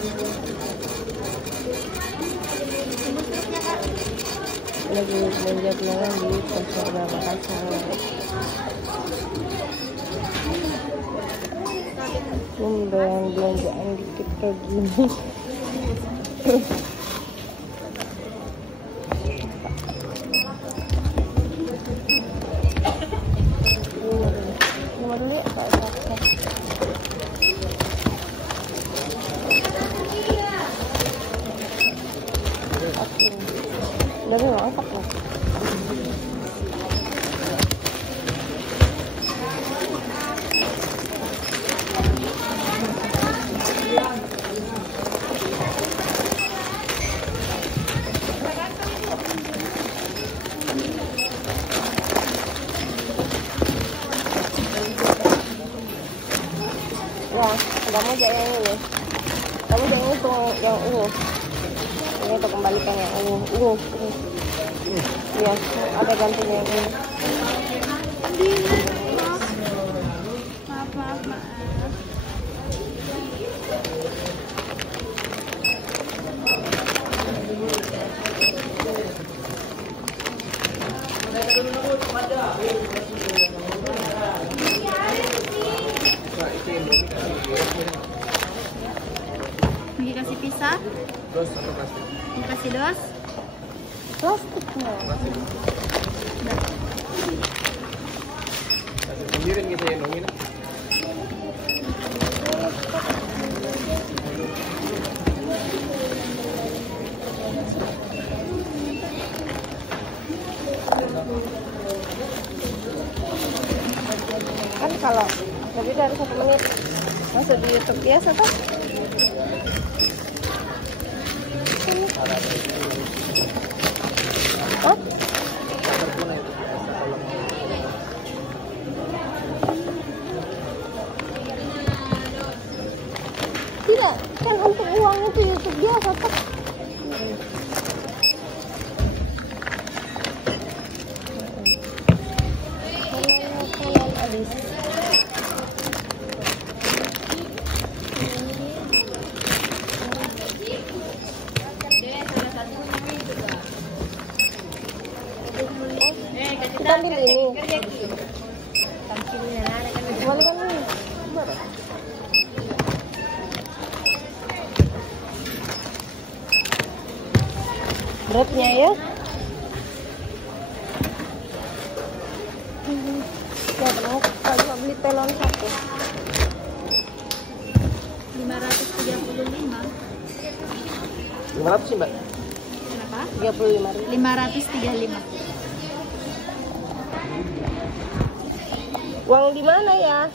Lagi belanja bulanan di Pasar Makassar. Belanjaan dikit kayak gini. Nomor dulu ya, udah memang angkat loh. Ya, kamu aja yang ini. Kamu jangan hitung yang ungu. Ini untuk kembalikan yang ungu. Iya, ada gantinya yang ungu. Maaf. Ini kasih pisah. Dos atau plastik? Ini kasih dos. Plastiknya. Sendiri gitu ya nongin. Kan kalau lebih dari 1 menit masuk di YouTube biasa kan? Oh? Tidak, kan untuk uang itu YouTube biasa kan? Kanan habis. Kita ambil ini. Boleh kan ini? Beratnya ya? Ya, kalau beli telon 1. 535. 500 sih, Mbak. Kenapa? 35.000. 535. Uang di mana ya?